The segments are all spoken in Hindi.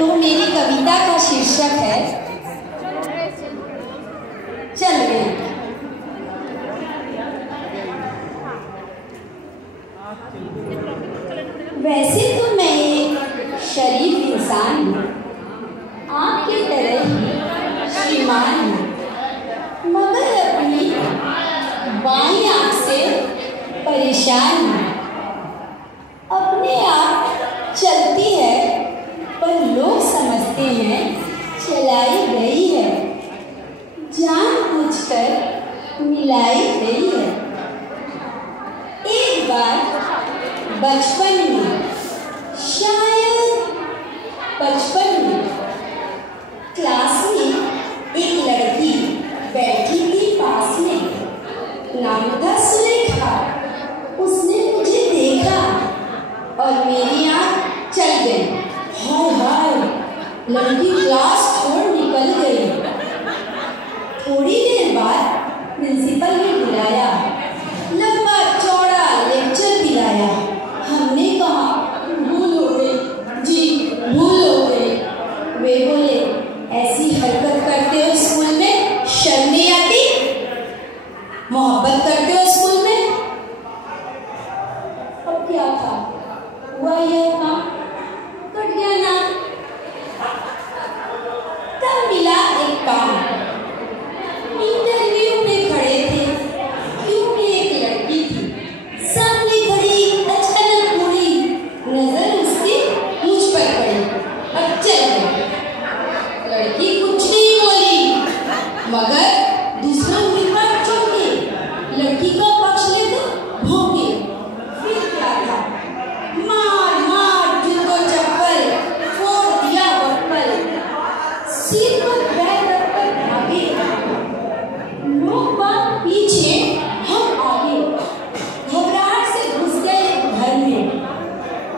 तो मेरी कविता का शीर्षक है चल गई। वैसे तो मैं एक शरीफ इंसान हूँ, आपकी तरह ही श्रीमान हूँ, मगर अपनी बाईं आँख से परेशान हूँ। अपने आप चलती है पर लोग समझते हैं चलाई गई है, जानबूझकर मिलाई गई है। एक बार बचपन में, शायद बचपन में, क्लास में एक लड़की बैठी थी पास में, नाम था सुलेखा। उसने मुझे देखा और मेरी आँख चल गई। हाय हाय, लड़की क्लास छोड़ निकल गई। थोड़ी देर बाद प्रिंसिपल ने बुलाया, लंबा चौड़ा लेक्चर दिलाया। हमने कहा भूल हो गई जी, भूल हो गई। वे बोले ऐसी हरकत करते हो स्कूल में, शर्म नहीं आती? मोहब्बत करते हो स्कूल में? अब क्या था, हुआ यह काम, कट गया ना। तब मिला एक काम, इंटरव्यू में खड़े थे, क्योंकि एक लड़की थी सामने खड़ी, अचानक मुड़ी, नजर उसकी मुझ पर पड़ी। अब चल गई। लड़की कुछ नहीं बोली, मगर दूसरा उम्मीदवार चौंके, लड़की का पक्ष ले तो भौंके। फिर क्या था, मार मार जिनको चप्पल, फोड़ दिया बप्पल, सिर पर बैठ कर भागे। लोग बात पीछे, हम आगे, घबराहट से घुस गए घर में,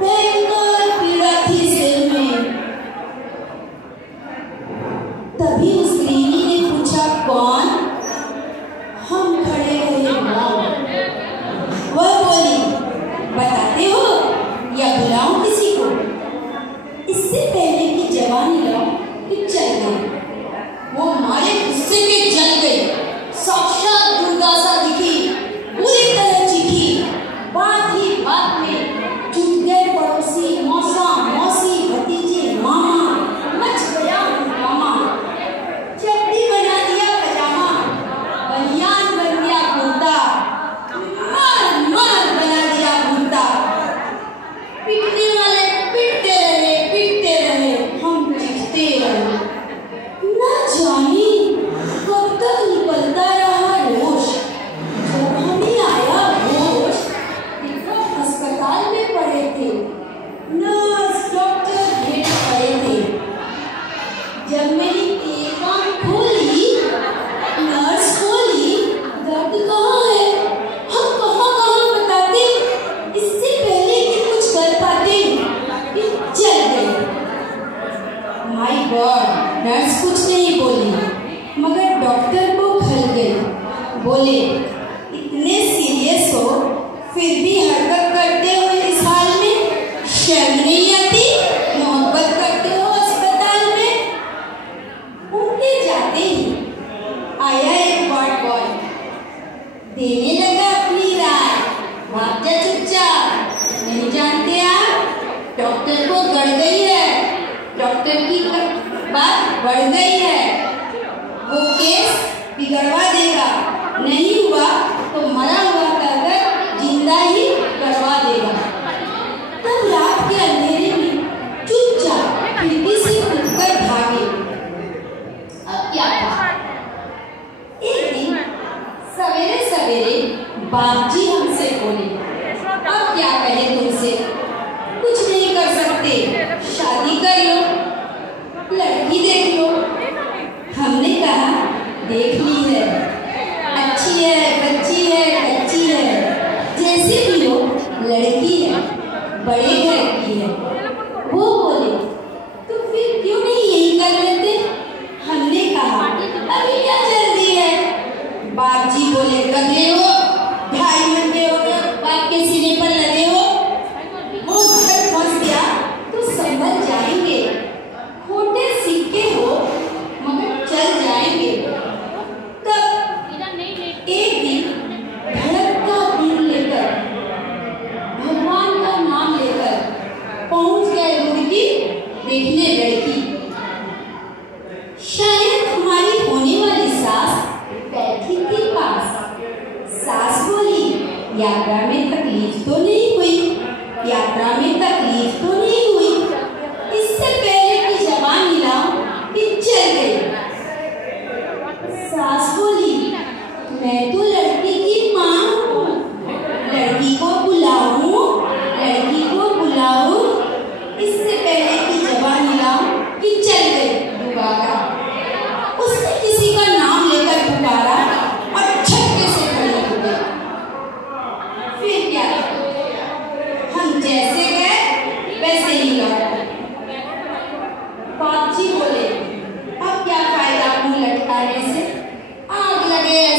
भयंकर पीड़ा थी सिर में। तभी उस गृहिणी ने पूछा कौन? हम खड़े रहे मौन। वह बोली बताते हो या बुलाऊं किसी को? इससे पहले कि जवानी लाऊं कि चल गई। वो मारे गुस्से के जल गई, साक्षात दुर्गा सा दिखी, बुरी तरह चीखी। बात ही बात में जुट गए पड़ोसी, मौसा मौसी भतीजे मामा, मच गया हंगामा। चड्डी बना दिया पजामा, बनियान बन गया कुर्ता, मार मार बना दिया कुर्ता। पिटने वाले पिटते रहे, हम चीखते रहे। न जाने कब तक निकलता रहा रोष। जब हमें आया होश, देखा अस्पताल में पड़े थे, नर्स डॉक्टर भेंट खड़े थे। जब मेरी एक आँख खोली, नर्स बोली दर्द कहाँ है, हम कहाँ बताते, इससे पहले कि कुछ कर पाते। चल गई। माय गॉड, नर्स कुछ नहीं बोली, मगर डॉक्टर को खल गई। बोले इतने सीरियस हो फिर भी हरकत करते हो इस हाल में, शर्म नहीं आती? मोहब्बत करते हो अस्पताल में। उनके जाते ही आया एक वार्ड बॉय, देने लगा अपनी राय। भाग जा चुपचाप, नहीं जानते आप डॉक्टर को गड़ गई है, डॉक्टर की बात बढ़ गई है, वो केस बिगड़वा देगा, नहीं हुआ बाबूजी बोले, अब क्या फायदा मुंह लटकाने से, आग लगे